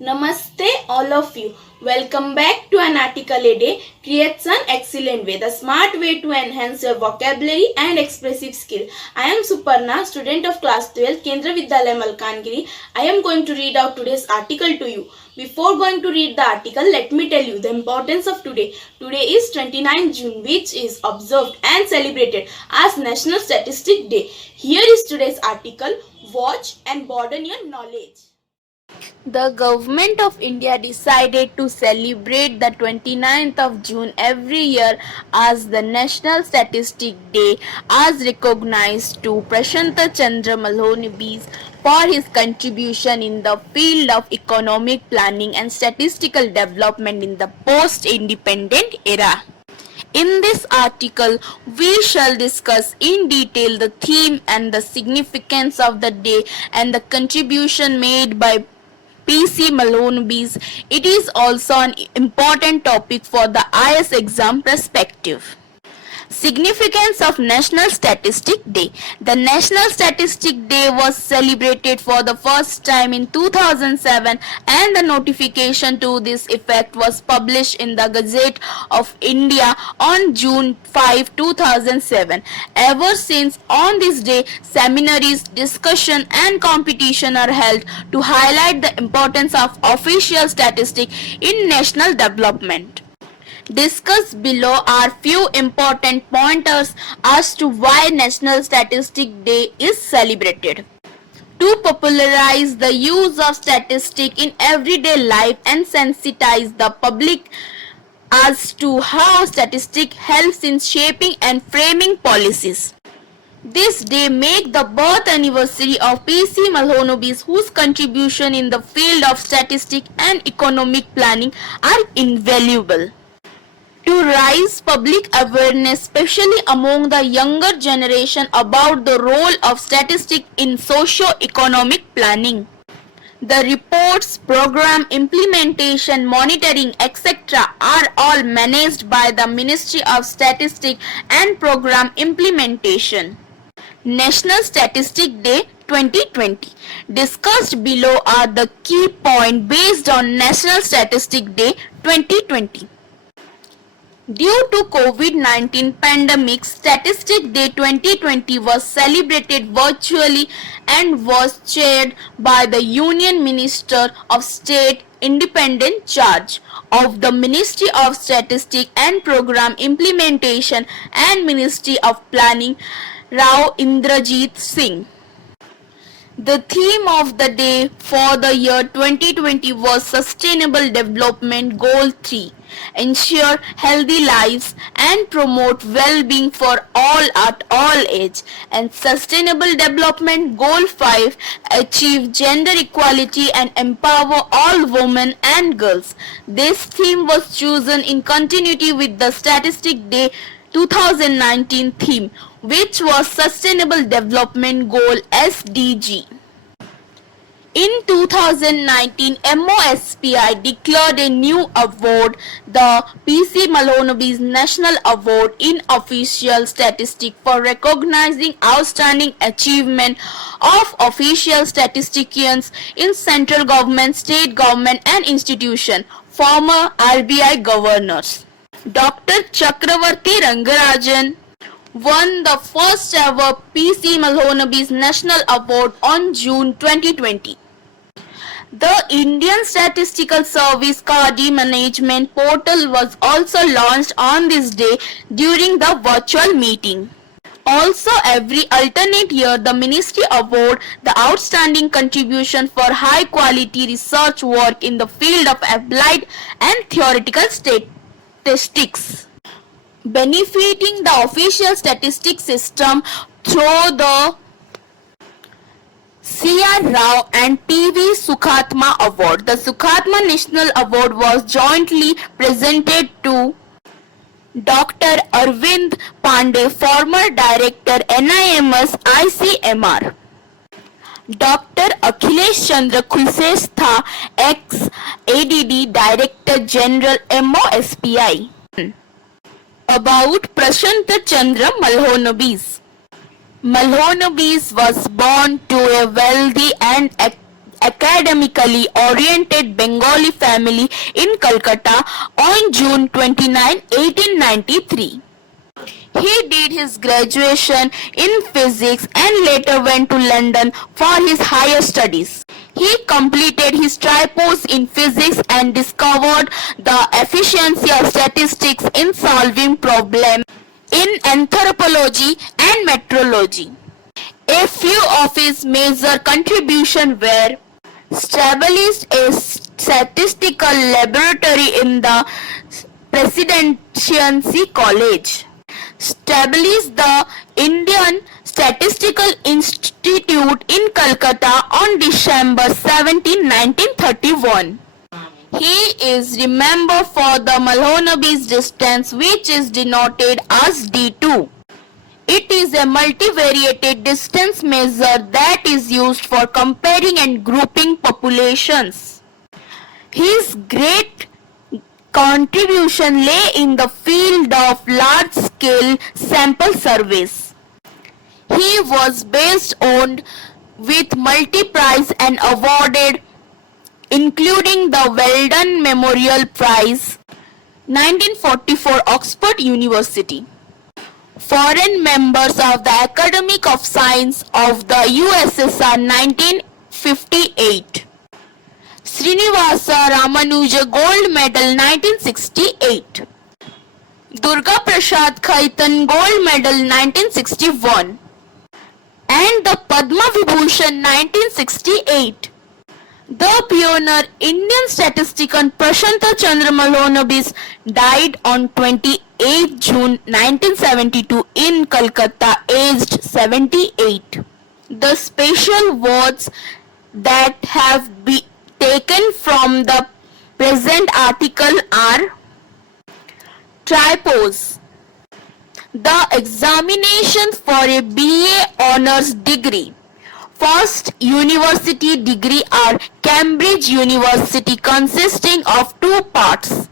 Namaste, all of you. Welcome back to an article a day creates an excellent way, the smart way to enhance your vocabulary and expressive skill. I am Suparna, student of class 12, Kendra Vidyalaya Malkangiri. I am going to read out today's article to you. Before going to read the article, let me tell you the importance of today. Today is 29th June, which is observed and celebrated as National Statistic Day. Here is today's article. Watch and broaden your knowledge. The Government of India decided to celebrate the 29th of June every year as the National Statistic Day as recognized to Prashanta Chandra Malhonabish for his contribution in the field of economic planning and statistical development in the post-independent era. In this article, we shall discuss in detail the theme and the significance of the day and the contribution made by P.C. Malhonabish. It is also an important topic for the IS exam perspective. Significance of National Statistic Day. The National Statistic Day was celebrated for the first time in 2007 and the notification to this effect was published in the Gazette of India on June 5, 2007. Ever since on this day, seminaries, discussion and competition are held to highlight the importance of official statistics in national development. Discussed below are few important pointers as to why National Statistic Day is celebrated. To popularize the use of statistics in everyday life and sensitize the public as to how statistics helps in shaping and framing policies. This day makes the birth anniversary of P.C. Malhonabish, whose contribution in the field of statistics and economic planning are invaluable. To raise public awareness, especially among the younger generation, about the role of statistics in socio-economic planning. The reports, program implementation, monitoring, etc. are all managed by the Ministry of Statistics and Program Implementation. National Statistic Day 2020. Discussed below are the key points based on National Statistic Day 2020. Due to COVID-19 pandemic, Statistic Day 2020 was celebrated virtually and was chaired by the Union Minister of State Independent Charge of the Ministry of Statistics and Program Implementation and Ministry of Planning, Rao Indrajit Singh. The theme of the day for the year 2020 was Sustainable Development Goal 3. Ensure healthy lives and promote well-being for all at all age. And Sustainable Development Goal 5. Achieve gender equality and empower all women and girls. This theme was chosen in continuity with the Statistic Day 2019 theme, which was Sustainable Development Goal SDG. In 2019, MOSPI declared a new award, the P.C. Malhonabish National Award in Official Statistics, for recognizing outstanding achievement of official statisticians in central government, state government and institution, former RBI governors. Dr. Chakravarti Rangarajan won the first ever P.C. Malhonabish National Award on June 2020. The Indian Statistical Service Cardi Management Portal was also launched on this day during the virtual meeting. Also, every alternate year, the Ministry award the outstanding contribution for high-quality research work in the field of applied and theoretical statistics, benefiting the official statistics system through the C.R. Rao and T.V. Sukhatma Award. The Sukhatma National Award was jointly presented to Dr. Arvind Pandey, former Director NIMS ICMR, Dr. Akhilesh Chandra Kulsestha, ex-ADD Director General MOSPI. About Prashanta Chandra Malhonabish. Malhonabish was born to a wealthy and academically oriented Bengali family in Calcutta on June 29, 1893. He did his graduation in physics and later went to London for his higher studies. He completed his tripos in physics and discovered the efficiency of statistics in solving problems in anthropology and meteorology. A few of his major contributions were established a statistical laboratory in the Presidency College, established the Indian Statistical Institute in Calcutta on December 17, 1931. He is remembered for the Mahalanobis distance, which is denoted as D2. It is a multivariate distance measure that is used for comparing and grouping populations. His great contribution lay in the field of large-scale sample surveys. He was based on with multi-prize and awarded, including the Weldon Memorial Prize, 1944 Oxford University. Foreign members of the Academy of Science of the USSR 1958. Srinivasa Ramanuja Gold Medal 1968. Durga Prasad Khaitan Gold Medal 1961. And the Padma Vibhushan 1968. The pioneer Indian statistician Prashanta Chandra Mahalanobis died on 28 June 1972 in Calcutta, aged 78. The special words that have been taken from the present article are tripos. The examinations for a BA Honours degree. First university degree are Cambridge University, consisting of two parts.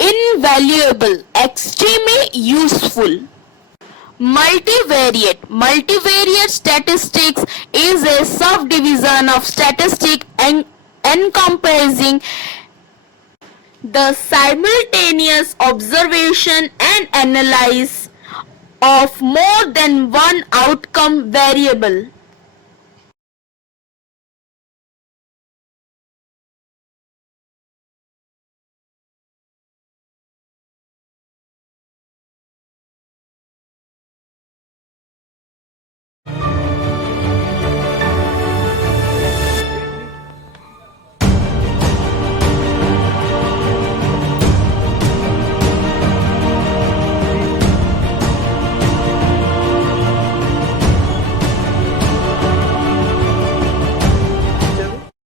Invaluable, extremely useful. Multivariate. Multivariate statistics is a subdivision of statistics encompassing the simultaneous observation and analysis of more than one outcome variable.